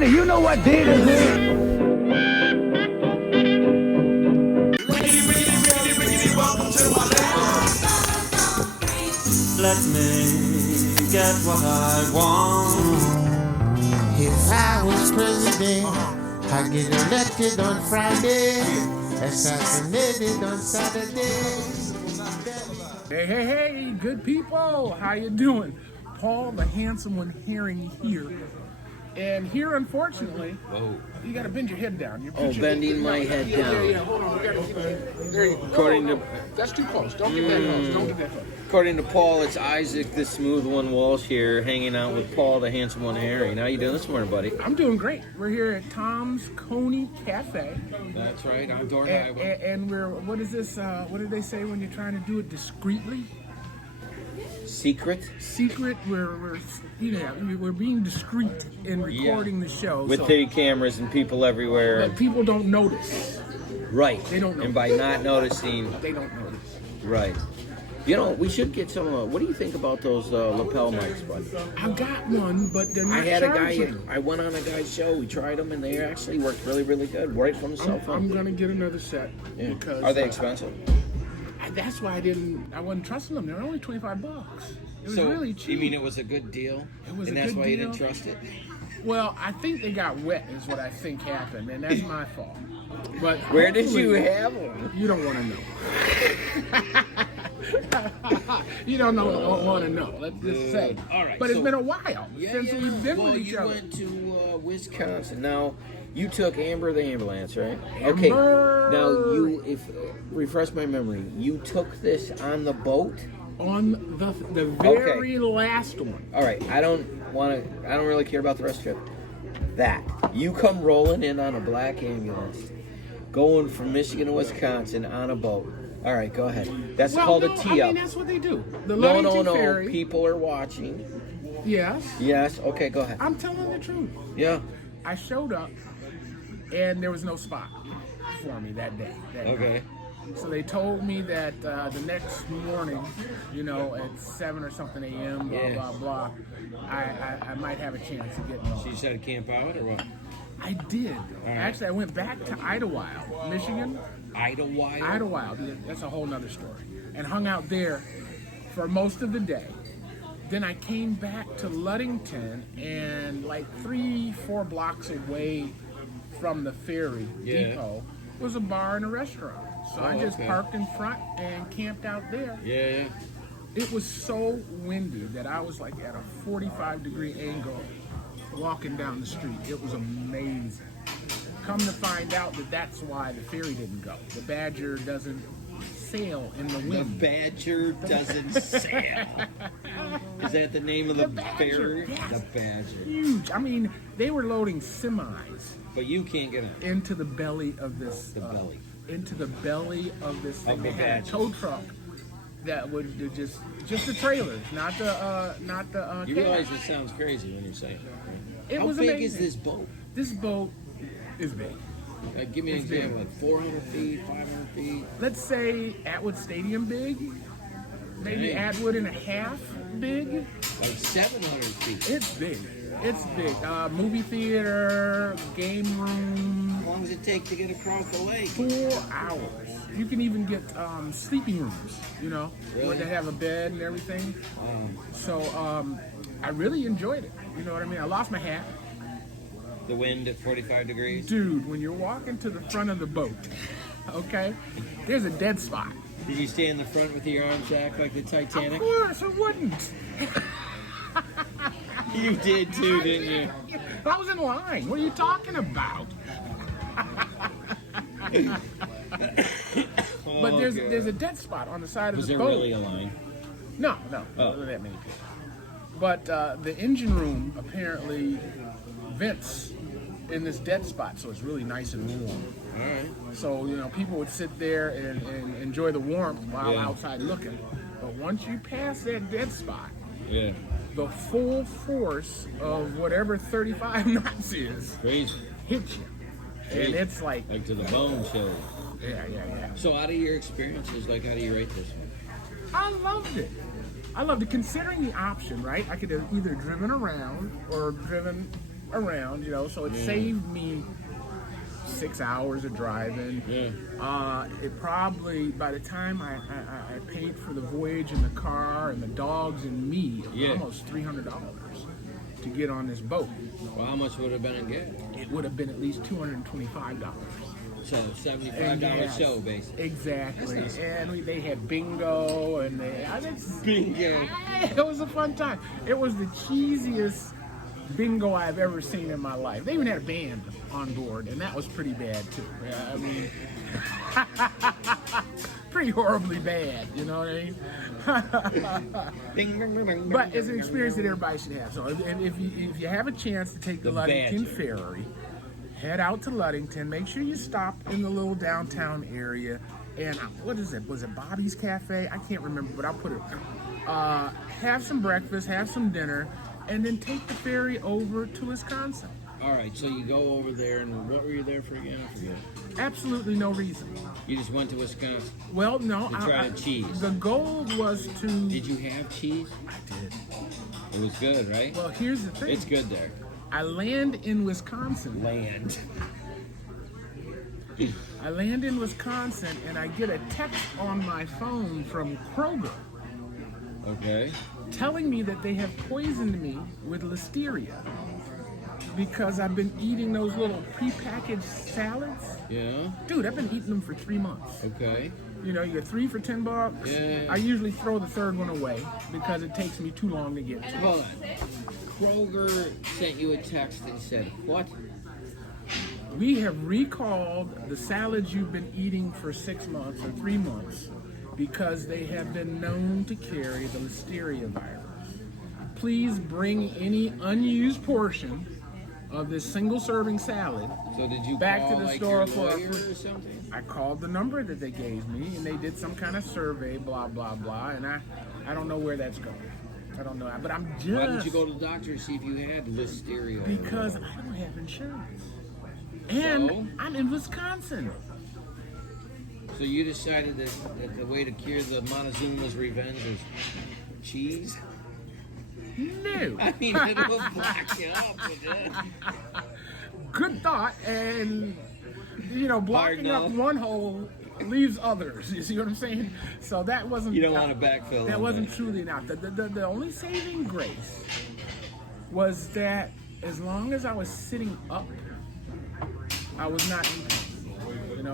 Randy, you know what day this is? Let me get what I want. If I was president, I'd get elected on Friday, assassinated on Saturday. Hey, good people. How you doing? Paul, the handsome one, Herring here. And here, unfortunately, you got to bend your head down. Bending my head down. Yeah, hold on. We got to there you go. According to That's too close. Don't get that close. Don't get that close. According to Paul, it's Isaac, the smooth one, Walsh here, hanging out with Paul, the handsome one, Harry. How you doing this morning, buddy? I'm doing great. We're here at Tom's Coney Cafe. That's right, on Dorn Highway. And we're, what is this? What do they say when you're trying to do it discreetly? Secret? We're being discreet in recording the show. With 30 cameras and people everywhere. But people don't notice. Right. They don't notice. And by not noticing. They don't notice. Right. You know, we should get some, what do you think about those lapel mics, bud? I got one, but they're not charging. I went on a guy's show, we tried them, and they actually worked really, really good, right from the cell phone. I'm going to get another set. Yeah. Because, are they expensive? That's why I wasn't trusting them. They're only $25. It was really cheap. You mean it was a good deal? It was and a that's good why deal. you didn't trust it? Well, I think they got wet is what I think happened, and that's my fault. But where did you have them? You don't want to know. You don't want to know. Let's just say. All right. But it's been a while since we've been with each other. You went to Wisconsin. Now, you took Amber the ambulance, right? Amber. Okay. Now, refresh my memory. You took this on the boat? On the very last one. All right. I don't really care about the rest of the trip. That. You come rolling in on a black ambulance, going from Michigan to Wisconsin on a boat. All right, go ahead. That's called a tee-up. I mean, that's what they do. The no. Ferry. People are watching. Yes. Yes. Okay, go ahead. I'm telling the truth. Yeah. I showed up, and there was no spot for me that day. Okay. So they told me that the next morning, at 7 or something a.m., blah, blah, I might have a chance to get So you said to camp out, or what? I did. Right. Actually, I went back to Idlewild, Michigan. Idlewild? Idlewild. That's a whole nother story. And hung out there for most of the day. Then I came back to Ludington, and like 3-4 blocks away from the ferry depot was a bar and a restaurant. So I just parked in front and camped out there. Yeah. It was so windy that I was like at a 45-degree angle walking down the street. It was amazing. Come to find out that's why the ferry didn't go. The Badger doesn't sail in the wind. The Badger doesn't sail. Is that the name of the ferry? Yes. The Badger. Huge. I mean, they were loading semis. But you can't get it. Into the belly of this. Into the belly of this thing. They had a tow truck that would do just the trailers, not the You realize it sounds crazy when you say it. How big amazing. Is this boat? This boat is big. Give me an example, like 400 feet, 500 feet? Let's say Atwood Stadium big, maybe Atwood and a half big. Like 700 feet. It's big. It's big. Movie theater, game room. How long does it take to get across the lake? 4 hours. You can even get sleeping rooms, really? Where they have a bed and everything. So I really enjoyed it. You know what I mean? I lost my hat. The wind at 45 degrees? Dude, when you're walking to the front of the boat, okay, there's a dead spot. Did you stay in the front with your arms back like the Titanic? Of course, I wouldn't. You did too, didn't you? I was in line. What are you talking about? But there's a dead spot on the side of the boat. Was there really a line? No. There wasn't that many people. But the engine room apparently vents in this dead spot, so it's really nice and warm. All right. So, people would sit there and enjoy the warmth while outside looking. But once you pass that dead spot, the full force of whatever 35 knots is hits you. And it's like to the bone chill. Yeah. So out of your experiences, how do you rate this one? I loved it. Considering the option, right? I could have either driven around or driven around, so it saved me 6 hours of driving. It probably, by the time I paid for the voyage in the car and the dogs and me, it was almost $300 to get on this boat. Well, how much would it have been in gas? It would have been at least $225. So $75 show, basically. Exactly. And they had bingo, and Bingo. It was a fun time. It was the cheesiest bingo I've ever seen in my life. They even had a band on board, and that was pretty bad too. I mean, pretty horribly bad. You know what I mean? But it's an experience that everybody should have. So, if you have a chance to take the Ludington Ferry, head out to Ludington. Make sure you stop in the little downtown area. And what is it? Was it Bobby's Cafe? I can't remember, but I'll put it. Have some breakfast, have some dinner, and then take the ferry over to Wisconsin. All right, so you go over there, and what were you there for again? I forget. Absolutely no reason. You just went to Wisconsin. Well, no. To try the cheese. The goal was to... Did you have cheese? I did. It was good, right? Well, here's the thing. It's good there. I land in Wisconsin. I land in Wisconsin, and I get a text on my phone from Kroger. Okay. Telling me that they have poisoned me with listeria because I've been eating those little prepackaged salads. Yeah. Dude, I've been eating them for 3 months. Okay. You get 3 for $10. Yeah. I usually throw the third one away because it takes me too long to get to. Hold on. Kroger sent you a text and said, what? We have recalled the salads you've been eating for 6 months or 3 months because they have been known to carry the listeria virus. Please bring any unused portion of this single-serving salad So did you back call to the like store your for lawyer or something? I called the number that they gave me, and they did some kind of survey, blah, blah, blah, and I don't know where that's going. I don't know, but I'm just... Why didn't you go to the doctor to see if you had listeria? Because I don't have insurance. And So? I'm in Wisconsin. So you decided that the way to cure the Montezuma's revenge is cheese? No. I mean, it will black you up with it. Good thought, and blocking no. up one hole leaves others. You see what I'm saying? So that wasn't. You don't want to backfill. That wasn't truly enough. The only saving grace was that as long as I was sitting up, I was not in pain.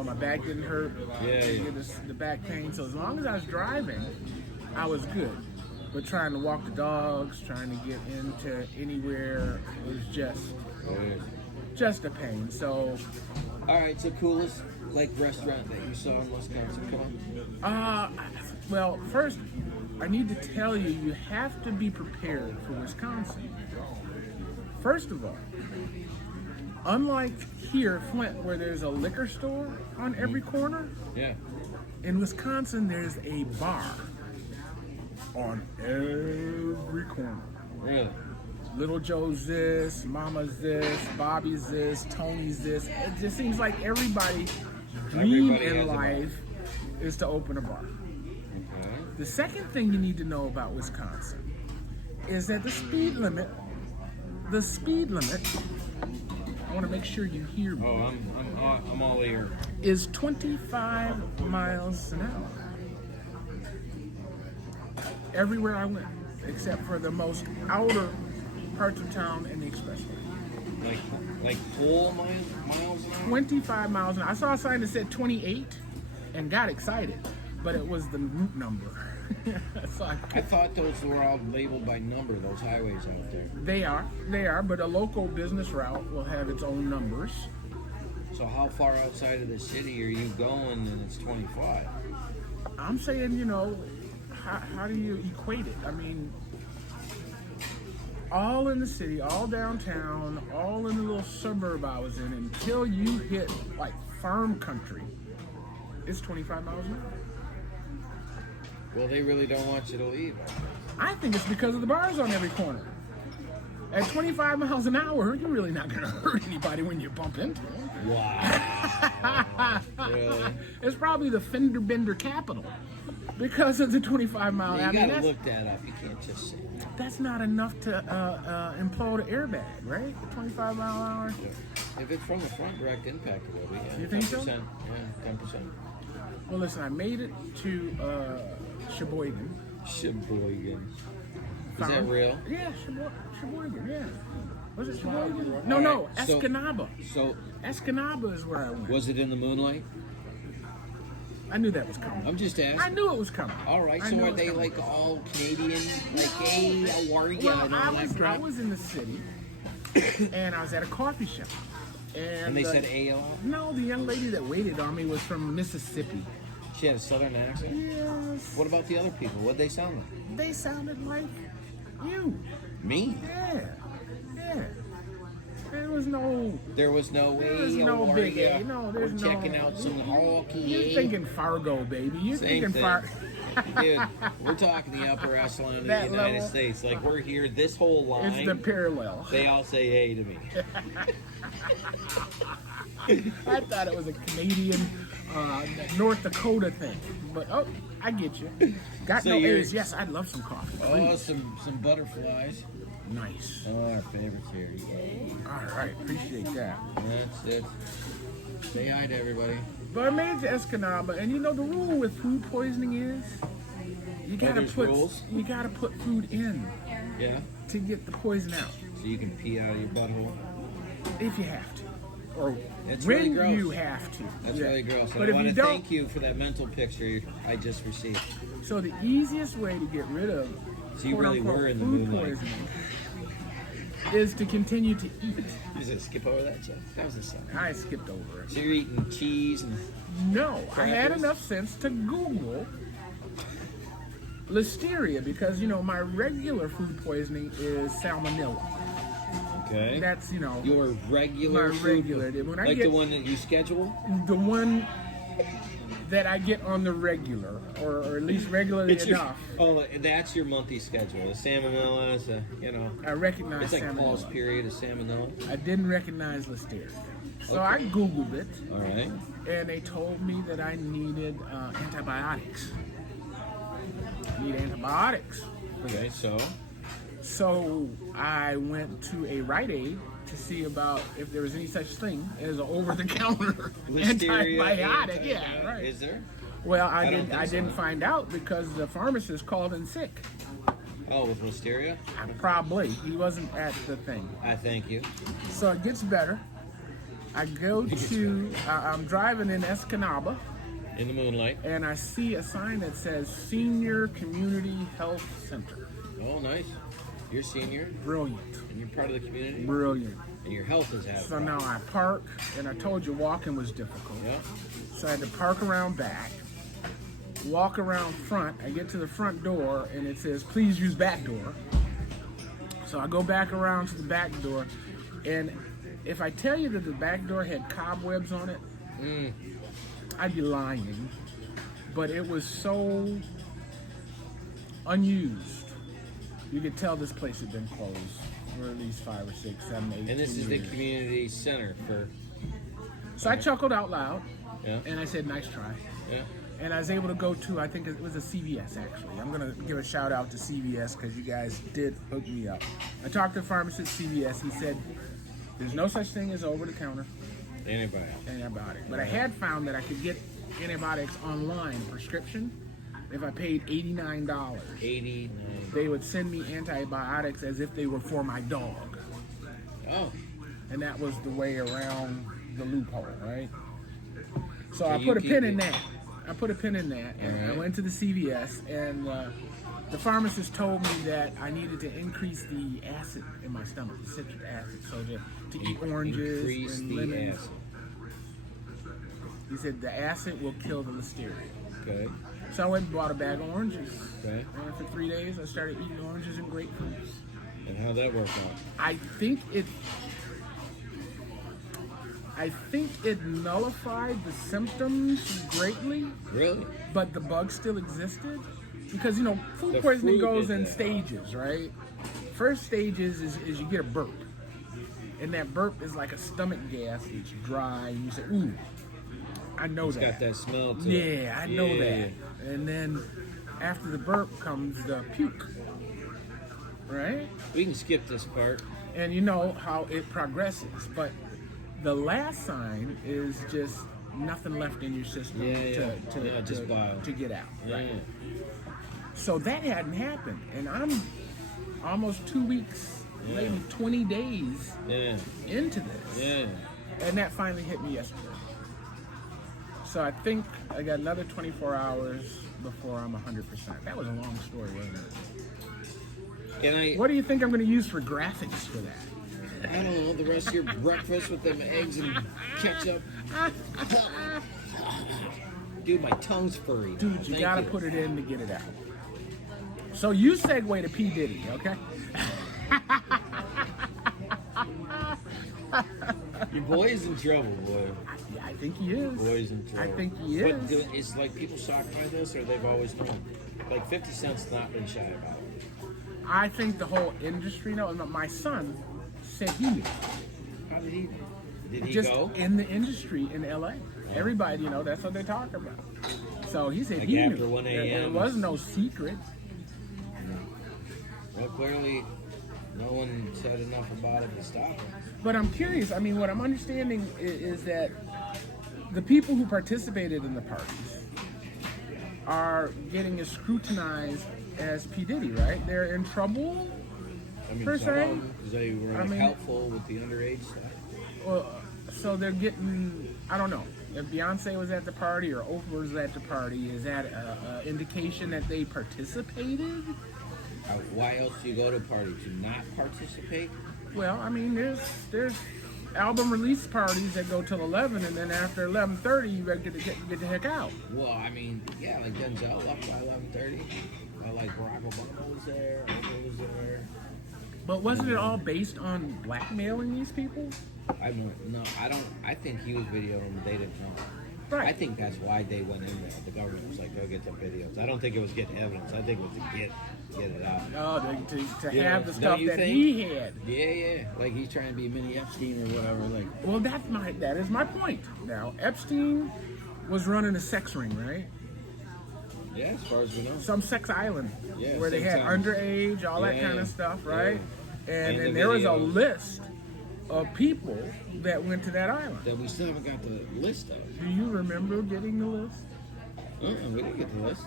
My back didn't hurt. Yeah. Get the back pain. So as long as I was driving, I was good. But trying to walk the dogs, trying to get into anywhere was just a pain. So, all right. So coolest restaurant that you saw in Wisconsin? Come on. Well, first, I need to tell you, you have to be prepared for Wisconsin. First of all, unlike here, Flint, where there's a liquor store on every corner, in Wisconsin, there's a bar on every corner. Really? Little Joe's this, Mama's this, Bobby's this, Tony's this. It just seems like everybody's dream in life is to open a bar. Okay. The second thing you need to know about Wisconsin is that the speed limit, I want to make sure you hear me. Oh, I'm all ear. Is 25 miles an hour. Everywhere I went, except for the most outer parts of town and the expressway. Like full miles an hour? 25 miles an hour. I saw a sign that said 28 and got excited, but it was the route number. So I thought those were all labeled by number, those highways out there. They are, but a local business route will have its own numbers. So how far outside of the city are you going and it's 25? I'm saying, how do you equate it? I mean, all in the city, all downtown, all in the little suburb I was in, until you hit farm country, it's 25 miles an hour. Well, they really don't want you to leave. I think it's because of the bars on every corner. At 25 miles an hour, you're really not going to hurt anybody when you bump into them. Wow. Really? It's probably the fender bender capital. Because of the 25 mile. You I mean, gotta look that up. You can't just say that. that's not enough to implode an airbag, right? 25 mile an hour. If it's from the front, direct impact, it will be. Yeah, You think so? 10%. Yeah, 10%. Well, listen, I made it to Sheboygan. Sheboygan. Is that Found- real? Yeah, Sheboygan, yeah. Was it Sheboygan? No, So- Escanaba. So, Escanaba is where I went. was it in the moonlight? I knew that was coming. I'm just asking. I knew it was coming. All right, I so knew are it was they coming. like all Canadian? Like, hey, how are you? Well, And all that I crap? was in the city, and I was at a coffee shop. And they said A a lot? No, the young lady that waited on me was from Mississippi. She had a southern accent? Yes. What about the other people? What'd they sound like? They sounded like you. Me? Yeah. There was no. There was no way. There's no how are big ya? A. No, there's We're no. checking out some hockey. You're thinking Fargo, baby. You're Same thinking thing. Fargo. Dude, we're talking the upper echelon of the That United level? States. Like, we're here, this whole line. It's the parallel. They all say hey to me. I thought it was a Canadian, North Dakota thing. But, oh, I get you. Got So no you're- A's. Yes, I'd love some coffee. Oh, Please. some butterflies. Nice. Oh, our favorites here. Yay. All right, appreciate that. That's it. Say hi to everybody. But I made it to Escanaba, and you know the rule with food poisoning is you gotta there's put rules? you gotta put food in Yeah? to get the poison out So you can pee out of your butthole. if you have to, or It's when really gross. you have to. That's Yeah. really gross. And But I if want you to don't, thank you for that mental picture I just received. so the easiest way to get rid of So you really quote-unquote were in the food moonlight. poisoning is to continue to eat. You just skip over that, Jeff? That was a sign. I skipped over it. So you're eating cheese and No, I had Crackers? enough sense to Google listeria because you know my regular food poisoning is salmonella. okay. That's Your regular my food, regular. When I like get the one that you schedule. the one that I get on the regular, or at least regularly It's your, enough, oh, that's your monthly schedule. The salmonella is I recognize it's like Paul's salmonella. period of salmonella. I didn't recognize listeria, so I Googled it, All right. and they told me that I needed antibiotics. I need antibiotics. Okay, so So I went to a Rite Aid to see about if there was any such thing as an over-the-counter Listeria antibiotic. Yeah, right. Is there? Well, I don't think I so. didn't find out because the pharmacist called in sick. Oh, with listeria? Probably he wasn't at the thing. I thank you. So it gets better. I go to I'm driving in Escanaba In the moonlight. and I see a sign that says Senior Community Health Center. Oh, nice. You're senior Brilliant, and you're part of the community, brilliant. and your health is out. So now I park, and I told you walking was difficult. Yeah. So I had to park around back, walk around front. I get to the front door, and it says, please use back door. So I go back around to the back door, and if I tell you that the back door had cobwebs on it, I'd be lying. But it was so unused. You could tell this place had been closed for at least 5 or 6, 7, 8 And this is the years. community center for. So I chuckled out loud, Yeah. and I said, nice try. Yeah. And I was able to go to, I think it was a CVS actually. I'm gonna give a shout out to CVS because you guys did hook me up. I talked to the pharmacist at CVS. He said, there's no such thing as over-the-counter antibiotic. But I had found that I could get antibiotics online, prescription, if I paid $89. 89. They would send me antibiotics as if they were for my dog. Oh. And that was the way around the loophole, right? So I you put a keep pin in it- that. I put a pin in that, and I Alright. went to the CVS, and the pharmacist told me that I needed to increase the acid in my stomach, the citric acid, so to eat oranges Increase and the lemons. acid. He said the acid will kill the listeria. Okay. So I went and bought a bag of oranges. Okay. And for 3 days, I started eating oranges and grapefruits. And how'd that work out? I think it nullified the symptoms greatly, Really? but the bug still existed. Because, food The poisoning fruit goes is in there. stages, right? First stage is you get a burp. And that burp is like a stomach gas. It's dry. And you say, ooh, I know It's that. got that smell to it. Yeah, I know that. and then after the burp comes the puke, right? We can skip this part. And you know how it progresses, but the last sign is just nothing left in your system just bile. to get out. Yeah, Right? yeah. So that hadn't happened, and I'm almost 2 weeks, maybe 20 days Yeah. into this, Yeah. and that finally hit me yesterday. So I think I got another 24 hours before I'm 100%. That was a long story, wasn't it? What do you think I'm going to use for graphics for that? I don't know, the rest of your breakfast with them eggs and ketchup. Dude, my tongue's furry. Dude, you gotta put it in to get it out. So you segue to P. Diddy, okay? Your boy's in trouble, boy. I think he is. Boy's in trouble. I think he is. But is like people shocked by this, or they've always known? Like 50 Cent's not been shy about it. I think the whole industry knows. My son said he knew. How did he? Did he Just go? in the industry in LA. Everybody, you know, that's what they talk about. So he said Like he after knew. 1 There a.m. was no secret. Well, clearly, no one said enough about it to stop it. But I'm curious. I mean, what I'm understanding is that the people who participated in the parties are getting as scrutinized as P. Diddy, right? They're in trouble, I mean, per some se. of them, 'cause they were helpful with the underage stuff. Well, so they're getting, I don't know, if Beyonce was at the party or Oprah was at the party, is that an indication that they participated? Why else do you go to a party? To not participate? Well, I mean, there's album release parties that go till 11, and then after 11:30, you get the heck out. Well, I mean, yeah, like Denzel left by 11:30. Like Barack Obama was there, Oprah was there. But wasn't it all based on blackmailing these people? I think he was videoing them. They didn't know. Right. I think that's why they went in there. The government was like, go get the videos. I don't think it was getting evidence. I think it was to get it out. Oh, to Yeah. have the Don't stuff you that think? he had. Yeah. Like he's trying to be mini Epstein or whatever. Like, Well, that is my point. Now, Epstein was running a sex ring, right? yeah, as far as we know. Some sex island Yeah, where they had sometimes. underage, all that Yeah, kind of stuff, right? And the there was a videos. list of people that went to that island. That we still haven't got the list of. Do you remember getting the list? We didn't get the list.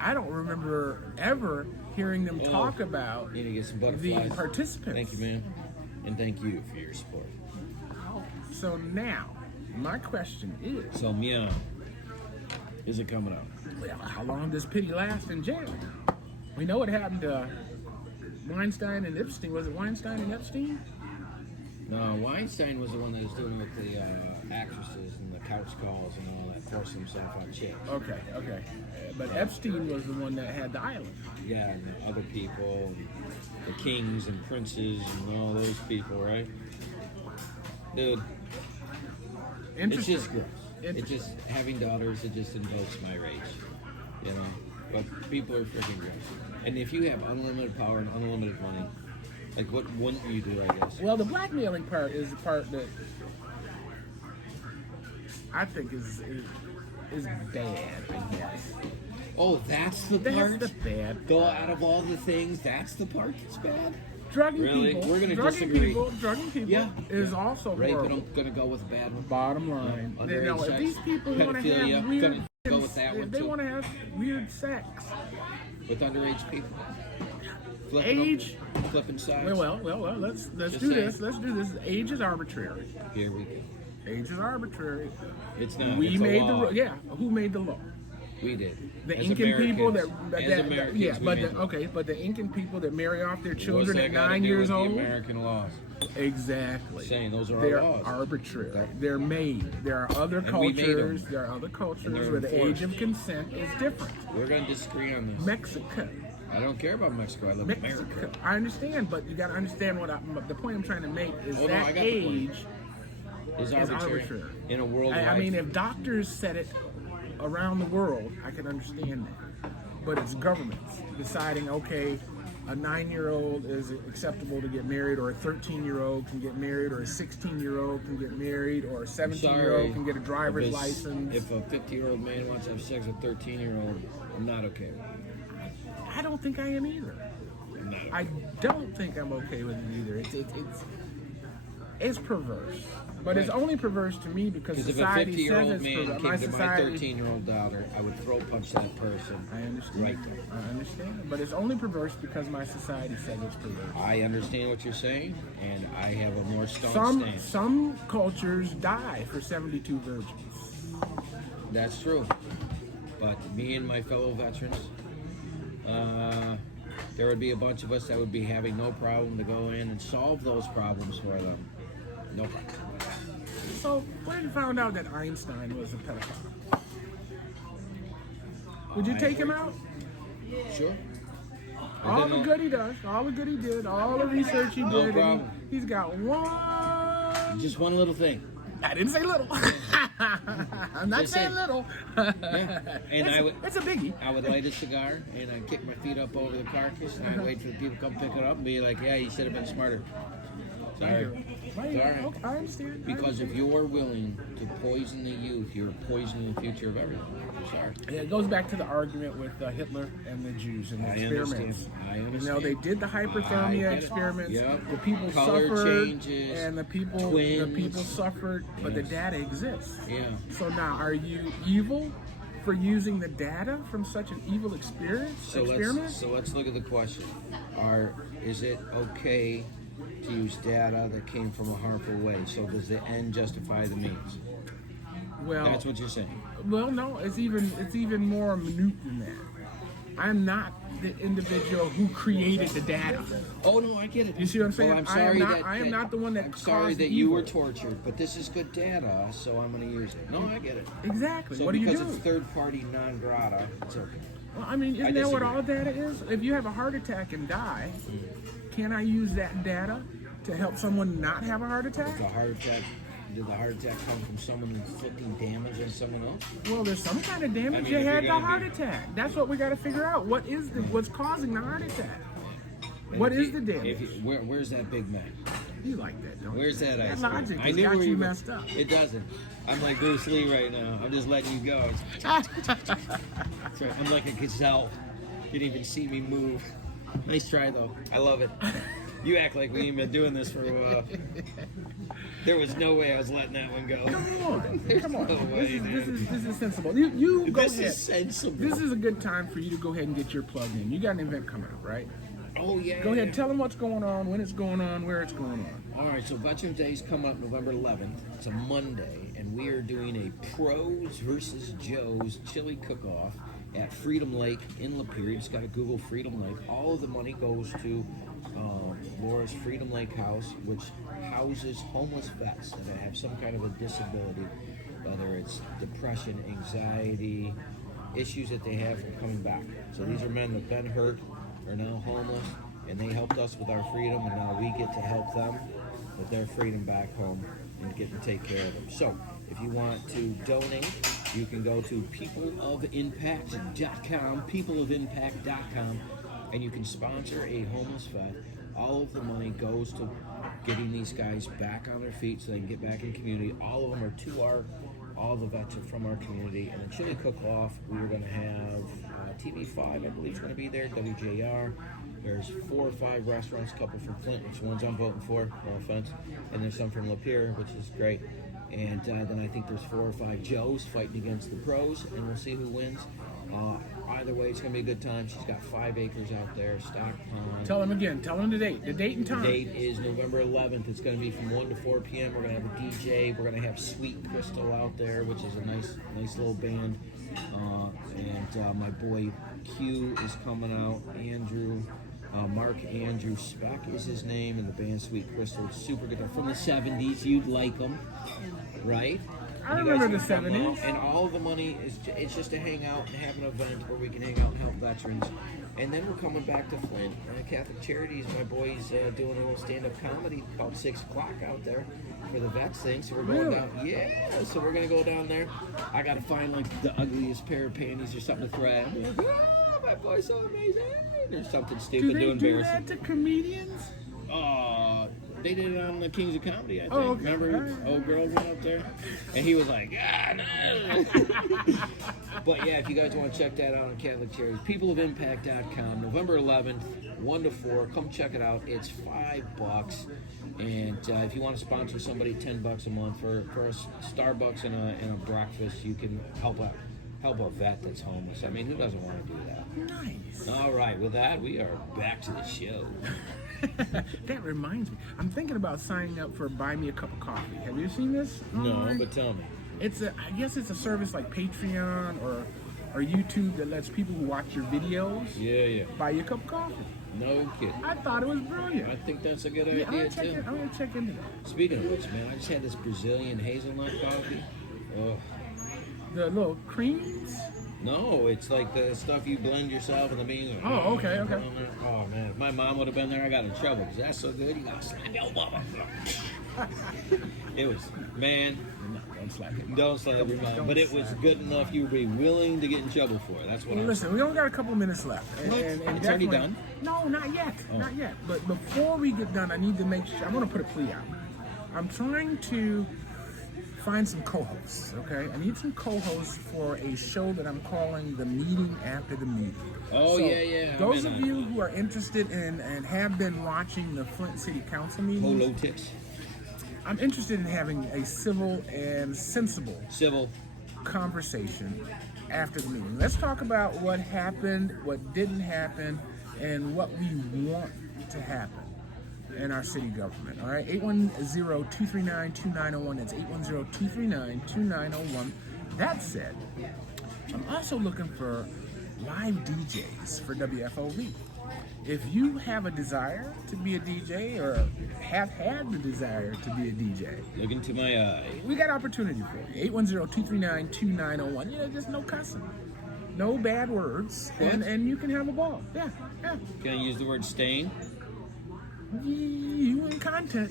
I don't remember ever hearing them Oh, talk about Need to get some the butterflies. participants. Thank you, man. And thank you for your support. So now, my question is, So, meow. Is it coming up? well, how long does pity last in jail? We know what happened to Weinstein and Epstein. Was it Weinstein and Epstein? No, Weinstein was the one that was doing with the actresses and the couch calls and all that, forcing himself on chicks. Okay. But Epstein was the one that had the island. Yeah, and the other people, and the kings and princes and all those people, right? Dude, it's Interesting. just gross. It just, having daughters, it just invokes my rage, you know? But people are freaking gross. And if you have unlimited power and unlimited money, like what wouldn't you do, I guess? Well, the blackmailing part is the part that I think is bad, I guess. Oh, that's the part? That's the bad Go out of all the things, that's the part that's bad? Drugging Really? people. We're gonna drugging disagree. Drugging people is also Rape, horrible. I'm gonna go with the bad one. Bottom line, Underage you know, if sex, these people want to pedophilia, have weird, gonna go with that one they too. want to have weird sex. With underage people. Age. Flipping sides. Well. Let's Just do saying. this. Let's do this. Age is arbitrary. Here we go. Age is arbitrary. It's not. We it's made a law. Who made the law? We did. The As Incan people Americans. As Americans, yeah, we but made them. but the Incan people that marry off their What's children that at got to 9 do years with old. The American laws. Exactly. Saying those are They're our laws. arbitrary. They're made. There are other And we made cultures. them. There are other cultures And they're where the age enforced. of consent is different. We're going to disagree on this. Mexico. I don't care about Mexico. I live in America. I understand, but you got to understand the point I'm trying to make is Oh, no, I that got the point. age It's is arbitrary. arbitrary. In a world I mean, if doctors said it around the world, I could understand that. But it's governments deciding, okay, a 9-year-old is acceptable to get married, or a 13-year-old can get married, or a 16-year-old can get married, or a 17-year-old can get a driver's license. If a 50-year-old man wants to have sex with a 13-year-old, I'm not okay with it. I don't think I am either. I'm not okay. I don't think I'm okay with it either. It's perverse. But it's only perverse to me because society if a says 50-year-old it's man perverse. came to my 13-year-old daughter, I would throw punch that person. I understand. Right there. I understand. But it's only perverse because my society says it's perverse. I understand what you're saying, and I have a more staunch stance. Some cultures die for 72 virgins. That's true. But me and my fellow veterans, there would be a bunch of us that would be having no problem to go in and solve those problems for them. No problem. So, when you found out that Einstein was a pedophile, would you take him out? Sure. All the good he does, all the good he did, all the research he did, problem. He's got one. Just one little thing. I didn't say little. I'm not saying little. Yeah. And it's a biggie. I would light a cigar and I'd kick my feet up over the carcass and I'd wait for the people to come pick it up and be like, yeah, you should have been smarter. Sorry. Okay, I understand. Because if you're willing to poison the youth, you're poisoning the future of everyone. I'm sorry. Yeah, it goes back to the argument with Hitler and the Jews and the experiments. I understand. You know, they did the hyperthermia experiments. Yep. The people Color suffered, changes, and the people suffered, but the data exists. Yeah. So now, are you evil for using the data from such an evil experiment? So let's look at the question. Is it okay to use data that came from a harmful way? So does the end justify the means? Well, that's what you're saying. Well, no, it's even more minute than that. I'm not the individual who created the data. Oh no, I get it. You see what I'm saying? Well, I'm sorry I am not the one that. I'm sorry caused that evil. you were tortured, but this is good data, so I'm going to use it. No, I get it. Exactly. So what do you do? because it's third party non grata, it's okay. Well, I mean, isn't that what all data is? If you have a heart attack and die, can I use that data to help someone not have a heart attack? Did the heart attack come from someone inflicting damage on someone else? Well, there's some kind of damage. You had the heart attack. That's what we got to figure out. What's causing the heart attack? What is the damage? Where's that Big Mac? You like that, don't you? Where's that ice cream? Logic has got you messed up. It doesn't. I'm like Bruce Lee right now. I'm just letting you go. That's right. I'm like a gazelle. You didn't even see me move. Nice try, though. I love it. You act like we ain't been doing this for a while. There was no way I was letting that one go. Come on. No way, this is sensible. You go ahead. This is sensible. This is a good time for you to go ahead and get your plug in. You got an event coming up, right? Oh, yeah. Go ahead. Tell them what's going on, when it's going on, where it's going on. All right, so Veterans Day is coming up November 11th. It's a Monday, and we are doing a Pros versus Joe's chili cook-off at Freedom Lake in Lapeer. You just got to Google Freedom Lake. All of the money goes to Laura's Freedom Lake House, which houses homeless vets that have some kind of a disability, whether it's depression, anxiety, issues that they have from coming back. So these are men that have been hurt, are now homeless, and they helped us with our freedom, and now we get to help them with their freedom back home and get to take care of them. So if you want to donate, you can go to peopleofimpact.com, and you can sponsor a homeless vet. All of the money goes to getting these guys back on their feet so they can get back in the community. All of them are all the vets are from our community. And the chili cook-off, we were going to have TV5, I believe, is going to be there, WJR. There's 4 or 5 restaurants, a couple from Flint, which ones I'm voting for, no offense. And there's some from Lapeer, which is great. And then I think there's 4 or 5 Joes fighting against the pros, and we'll see who wins. Either way, it's going to be a good time. She's got 5 acres out there, stock pond. Tell them again. Tell them the date and time. The date is November 11th. It's going to be from 1 to 4 p.m. We're going to have a DJ. We're going to have Sweet Crystal out there, which is a nice little band. And my boy Q is coming out. Andrew. Mark Andrew Speck is his name, and the band Sweet Crystal. It's super good. They're from the 70s. You'd like them, right? I remember the 70s. And all of the money it's just to hang out and have an event where we can hang out and help veterans. And then we're coming back to Flint. Catholic Charities, my boys doing a little stand-up comedy about 6 o'clock out there for the vets thing. So we're going down. Yeah, so we're going to go down there. I got to find like the ugliest pair of panties or something to throw at them. that boy's so amazing. There's something Do stupid they to do embarrass that him. to comedians? They did it on the Kings of Comedy, I think. Oh, okay. Remember, old girl went up there, and he was like, "Ah, no." But yeah, if you guys want to check that out on Catholic Charities, peopleofimpact.com, November 11th, 1 to 4. Come check it out. It's $5, and if you want to sponsor somebody, $10 a month for a Starbucks and a breakfast, you can help a vet that's homeless. I mean, who doesn't want to do that? Nice. All right, with that, we are back to the show. That reminds me. I'm thinking about signing up for Buy Me a Cup of Coffee. Have you seen this? No, online? but tell me. I guess it's a service like Patreon or YouTube that lets people who watch your videos Yeah. buy you a cup of coffee. No kidding. I thought it was brilliant. I think that's a good Yeah, idea, I'm gonna check into that. Speaking of which, man, I just had this Brazilian hazelnut coffee. Oh, The little creams. no, it's like the stuff you blend yourself and the beans. Oh, okay. Oh, man, if my mom would have been there, I got in trouble because that's so good. You got to slap your mama. It was, man, No, don't slap it. don't slap your mom. But it was good enough you would be willing to get in trouble for it. That's what I'm Listen, we only got a couple of minutes left. What? It's already definitely- done? No, not yet. Oh. Not yet. But before we get done, I need to make sure. I'm going to put a plea out. I'm trying to find some co-hosts, okay? I need some co-hosts for a show that I'm calling The Meeting After the Meeting. Oh, So, yeah. I'm Those in of on it. you who are interested in and have been watching the Flint City Council meetings, Polo ticks. I'm interested in having a civil and sensible Civil. conversation after the meeting. Let's talk about what happened, what didn't happen, and what we want to happen in our city government. All right, 810-239-2901. That's 810-239-2901. That said, I'm also looking for live DJs for WFOV. If you have a desire to be a DJ or have had the desire to be a DJ, Look into my eye. we got opportunity for you. 810-239-2901. Just no cussing. No bad words. And you can have a ball. Yeah. Can I use the word stain? You in content.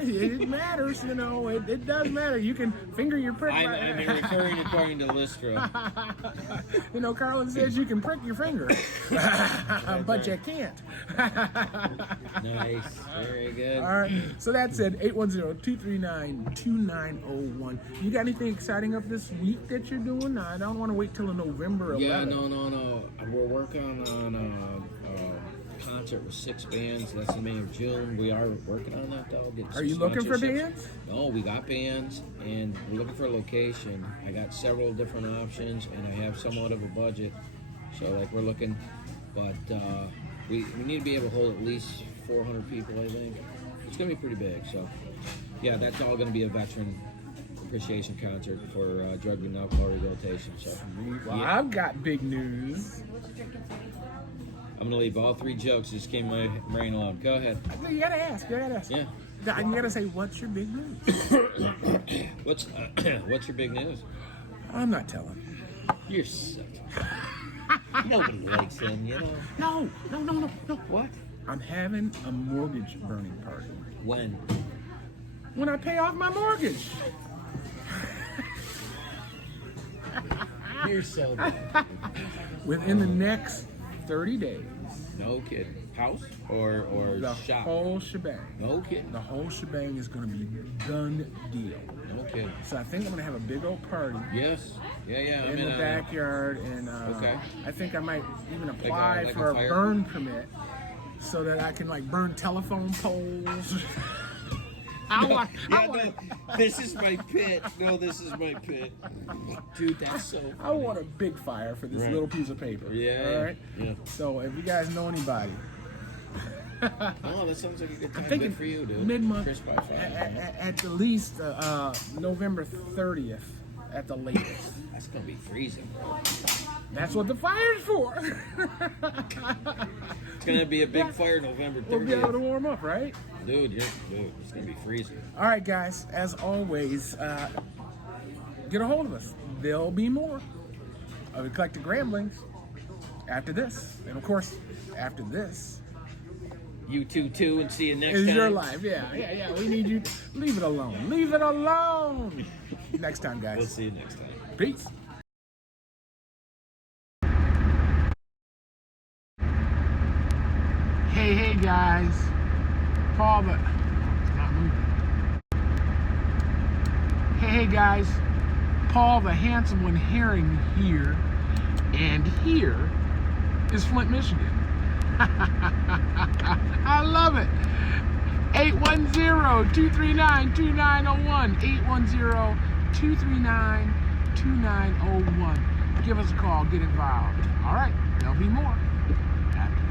It matters, it does matter. You can finger your prick. I'm referring according to Lystra. Carlin says you can prick your finger, but you can't. Nice. Very good. All right. So that said, 810-239-2901. You got anything exciting up this week that you're doing? I don't want to wait till November 11th. Yeah, no. We're working on a concert with 6 bands. That's the May of June. We are working on that, though. Are you looking for bands? No, we got bands, and we're looking for a location. I got several different options, and I have somewhat of a budget. So, we're looking, but we need to be able to hold at least 400 people, I think. It's going to be pretty big, so yeah, that's all going to be a veteran appreciation concert for drug and alcohol rehabilitation. So, Well, yeah. I've got big news. I'm gonna leave all 3 jokes. Just came my brain alone. Go ahead. You gotta ask. Yeah. You gotta say, what's your big news? What's your big news? I'm not telling. You're sick. Nobody likes him, No. What? I'm having a mortgage burning party. When? When I pay off my mortgage. You're so bad. Within the next 30 days. No kidding. House or The shop? whole shebang. No kidding. The whole shebang is going to be done deal. No kidding. So I think I'm going to have a big old party Yes. Yeah. in the backyard, and Okay. I think I might even apply like for a a fire? burn permit so that I can burn telephone poles. This is my pit. No, this is my pit. Dude, that's so funny. I want a big fire for this Right. little piece of paper. Yeah. All right. Yeah. So if you guys know anybody, Oh, that sounds like a good time. thinking Good for you, dude. mid-month, Chris by fire. at the least November 30th at the latest. That's gonna be freezing. That's what the fire's for. It's gonna be a big fire November We'll be able to 30th. warm up, right? Dude, it's gonna be freezing. All right, guys. As always, get a hold of us. There'll be more of Eclectic Ramblings after this, and of course, after this You too, and see you next is time. your life. Yeah. We need you. Leave it alone. Leave it alone. Next time, guys. We'll see you next time. Peace. Hey guys, Paul the it's not moving. Hey guys, Paul the handsome one Herring here, and here is Flint, Michigan. I love it. 810-239-2901. 810-239-2901. Give us a call, get involved. All right, there'll be more after this.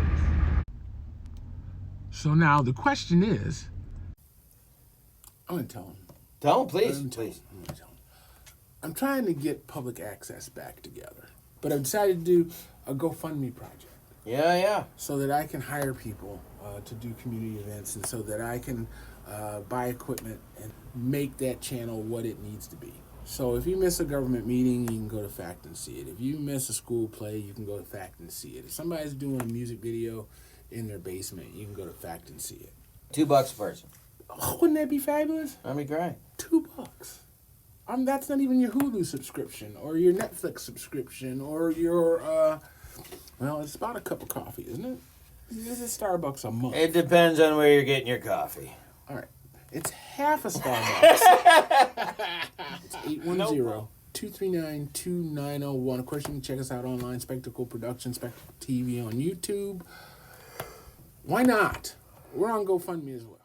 So now the question is, I'm gonna tell him. Tell him, please. I'm gonna tell him. I'm trying to get public access back together, but I've decided to do a GoFundMe project. Yeah. So that I can hire people to do community events, and so that I can buy equipment and make that channel what it needs to be. So if you miss a government meeting, you can go to Fact and see it. If you miss a school play, you can go to Fact and see it. If somebody's doing a music video in their basement, you can go to Fact and see it. $2 a person. Oh, wouldn't that be fabulous? That'd be great. $2. That's not even your Hulu subscription or your Netflix subscription or your well, it's about a cup of coffee, isn't it? This is Starbucks a month. It depends on where you're getting your coffee. All right. It's half a Starbucks. It's 810-239-2901. Of course, you can check us out online, Spectacle Productions, Spectacle TV on YouTube. Why not? We're on GoFundMe as well.